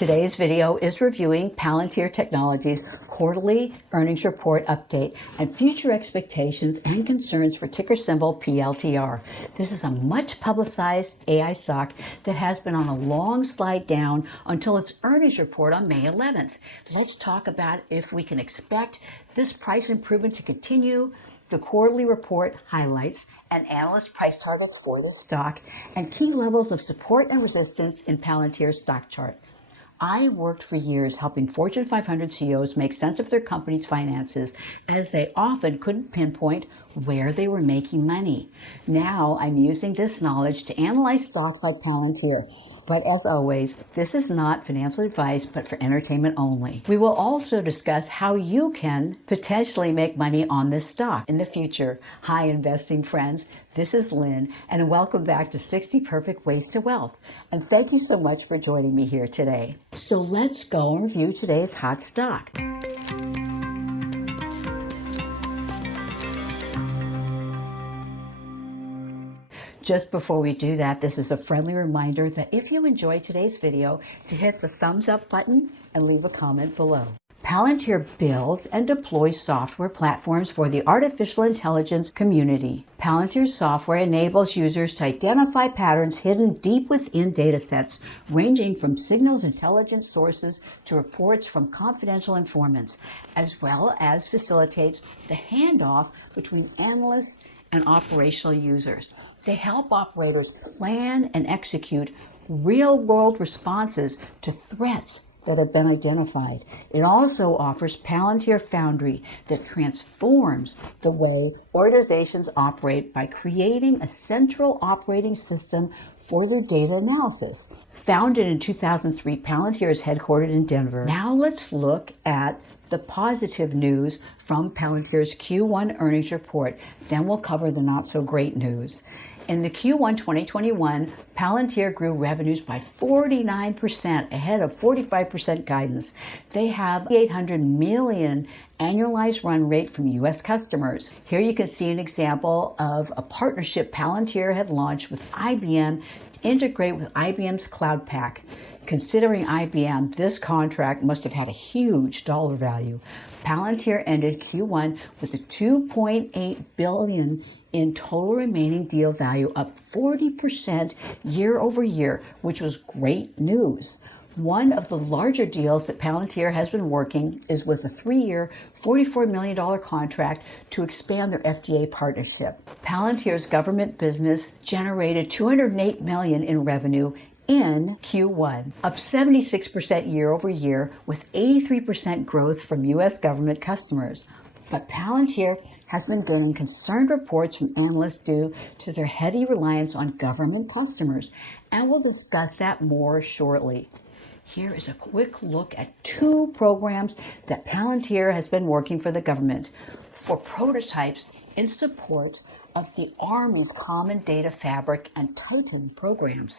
Today's video is reviewing Palantir Technologies Quarterly Earnings Report Update and future expectations and concerns for ticker symbol PLTR. This is a much publicized AI stock that has been on a long slide down until its earnings report on May 11th. Let's talk about if we can expect this price improvement to continue, the quarterly report highlights and analyst price targets for the stock, and key levels of support and resistance in Palantir's stock chart. I worked for years helping Fortune 500 CEOs make sense of their company's finances, as they often couldn't pinpoint where they were making money. Now I'm using this knowledge to analyze stocks like Palantir. But as always, this is not financial advice, but for entertainment only. We will also discuss how you can potentially make money on this stock in the future. Hi, investing friends. This is Lynn, and welcome back to 60 Perfect Ways to Wealth. And thank you so much for joining me here today. So let's go and review today's hot stock. Just before we do that, this is a friendly reminder that if you enjoyed today's video, to hit the thumbs up button and leave a comment below. Palantir builds and deploys software platforms for the artificial intelligence community. Palantir's software enables users to identify patterns hidden deep within datasets, ranging from signals intelligence sources to reports from confidential informants, as well as facilitates the handoff between analysts and operational users. They help operators plan and execute real-world responses to threats that have been identified. It also offers Palantir Foundry that transforms the way organizations operate by creating a central operating system for their data analysis. Founded in 2003, Palantir is headquartered in Denver. Now let's look at the positive news from Palantir's Q1 earnings report. Then we'll cover the not so great news. In the Q1 2021, Palantir grew revenues by 49%, ahead of 45% guidance. They have $800 million annualized run rate from US customers. Here you can see an example of a partnership Palantir had launched with IBM to integrate with IBM's Cloud Pak. Considering IBM, this contract must have had a huge dollar value. Palantir ended Q1 with a $2.8 billion in total remaining deal value, up 40% year over year, which was great news. One of the larger deals that Palantir has been working is with a 3-year, $44 million contract to expand their FDA partnership. Palantir's government business generated $208 million in revenue in Q1, up 76% year over year, with 83% growth from U.S. government customers. But Palantir has been getting concerned reports from analysts due to their heavy reliance on government customers, and we'll discuss that more shortly. Here is a quick look at 2 programs that Palantir has been working for the government for prototypes in support of the Army's Common Data Fabric and Titan programs.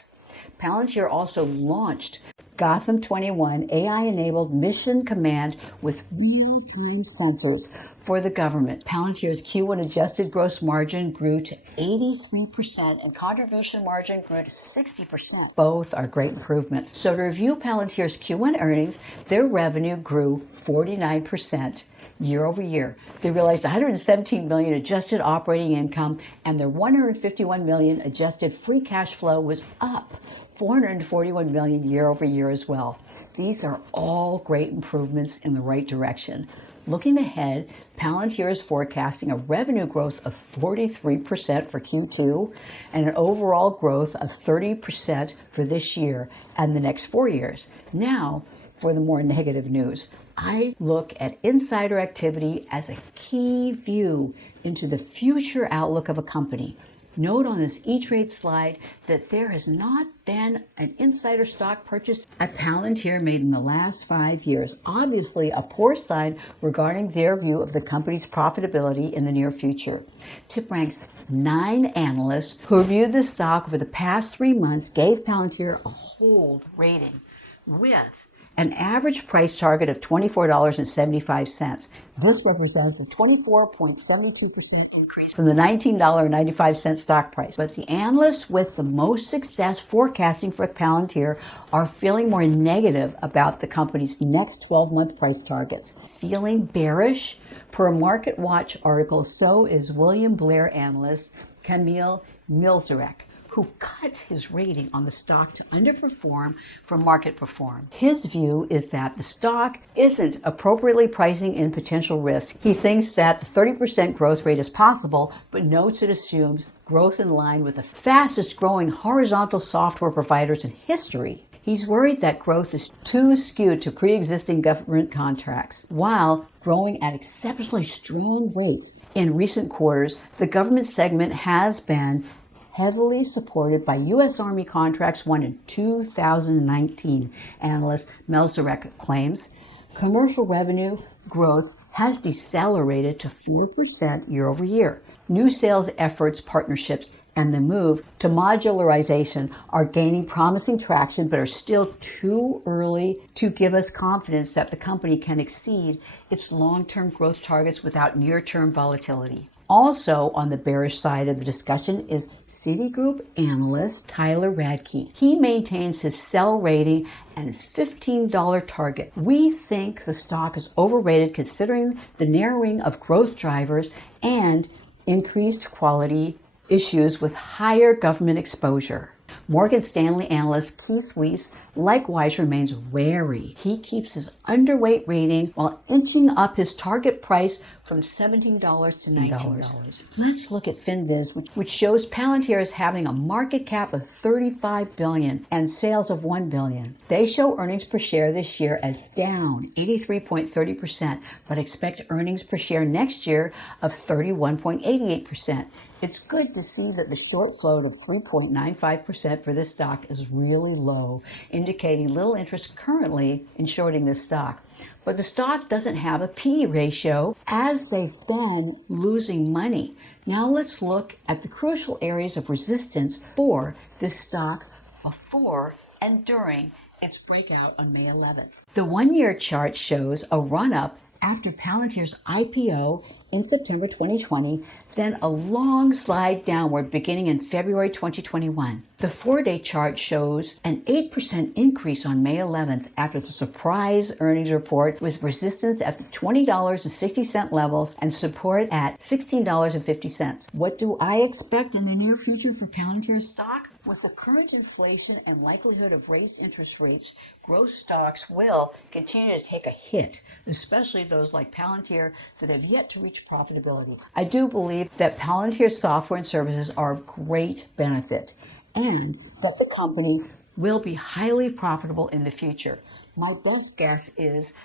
Palantir also launched Gotham 21 AI-enabled mission command with real-time sensors for the government. Palantir's Q1 adjusted gross margin grew to 83% and contribution margin grew to 60%. Both are great improvements. So to review Palantir's Q1 earnings, their revenue grew 49% year over year. They realized $117 million adjusted operating income, and their $151 million adjusted free cash flow was up $441 million year over year as well. These are all great improvements in the right direction. Looking ahead, Palantir is forecasting a revenue growth of 43% for Q2 and an overall growth of 30% for this year and the next 4 years. Now, for the more negative news, I look at insider activity as a key view into the future outlook of a company. Note on this E-Trade slide that there has not been an insider stock purchase at Palantir made in the last 5 years. Obviously, a poor sign regarding their view of the company's profitability in the near future. Tip ranks 9 analysts who reviewed the stock over the past 3 months gave Palantir a hold rating with an average price target of $24.75. This represents a 24.72% increase from the $19.95 stock price. But the analysts with the most success forecasting for Palantir are feeling more negative about the company's next 12-month price targets. Feeling bearish? Per a Market Watch article, so is William Blair analyst Camille Milzarek, who cut his rating on the stock to underperform from market perform. His view is that the stock isn't appropriately pricing in potential risk. He thinks that the 30% growth rate is possible, but notes it assumes growth in line with the fastest growing horizontal software providers in history. He's worried that growth is too skewed to pre-existing government contracts. While growing at exceptionally strong rates in recent quarters, the government segment has been heavily supported by US Army contracts won in 2019, analyst Melzarek claims. Commercial revenue growth has decelerated to 4% year over year. New sales efforts, partnerships, and the move to modularization are gaining promising traction, but are still too early to give us confidence that the company can exceed its long-term growth targets without near-term volatility. Also on the bearish side of the discussion is Citigroup analyst Tyler Radke. He maintains his sell rating and $15 target. We think the stock is overrated considering the narrowing of growth drivers and increased quality issues with higher government exposure. Morgan Stanley analyst Keith Weiss likewise remains wary. He keeps his underweight rating while inching up his target price from $17 to $19. Let's look at FinViz, which shows Palantir is having a market cap of $35 billion and sales of $1 billion. They show earnings per share this year as down 83.30%, but expect earnings per share next year of 31.88%. It's good to see that the short float of 3.95% for this stock is really low, indicating little interest currently in shorting this stock. But the stock doesn't have a P/E ratio as they've been losing money. Now let's look at the crucial areas of resistance for this stock before and during its breakout on May 11th. The one-year chart shows a run-up after Palantir's IPO in September 2020, then a long slide downward beginning in February 2021. The 4-day chart shows an 8% increase on May 11th after the surprise earnings report, with resistance at the $20.60 levels and support at $16.50. What do I expect in the near future for Palantir stock? With the current inflation and likelihood of raised interest rates, growth stocks will continue to take a hit, especially those like Palantir that have yet to reach profitability. I do believe that Palantir software and services are of great benefit and that the company will be highly profitable in the future. My best guess is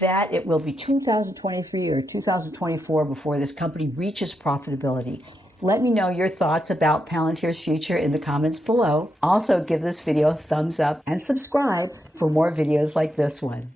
that it will be 2023 or 2024 before this company reaches profitability. Let me know your thoughts about Palantir's future in the comments below. Also, give this video a thumbs up and subscribe for more videos like this one.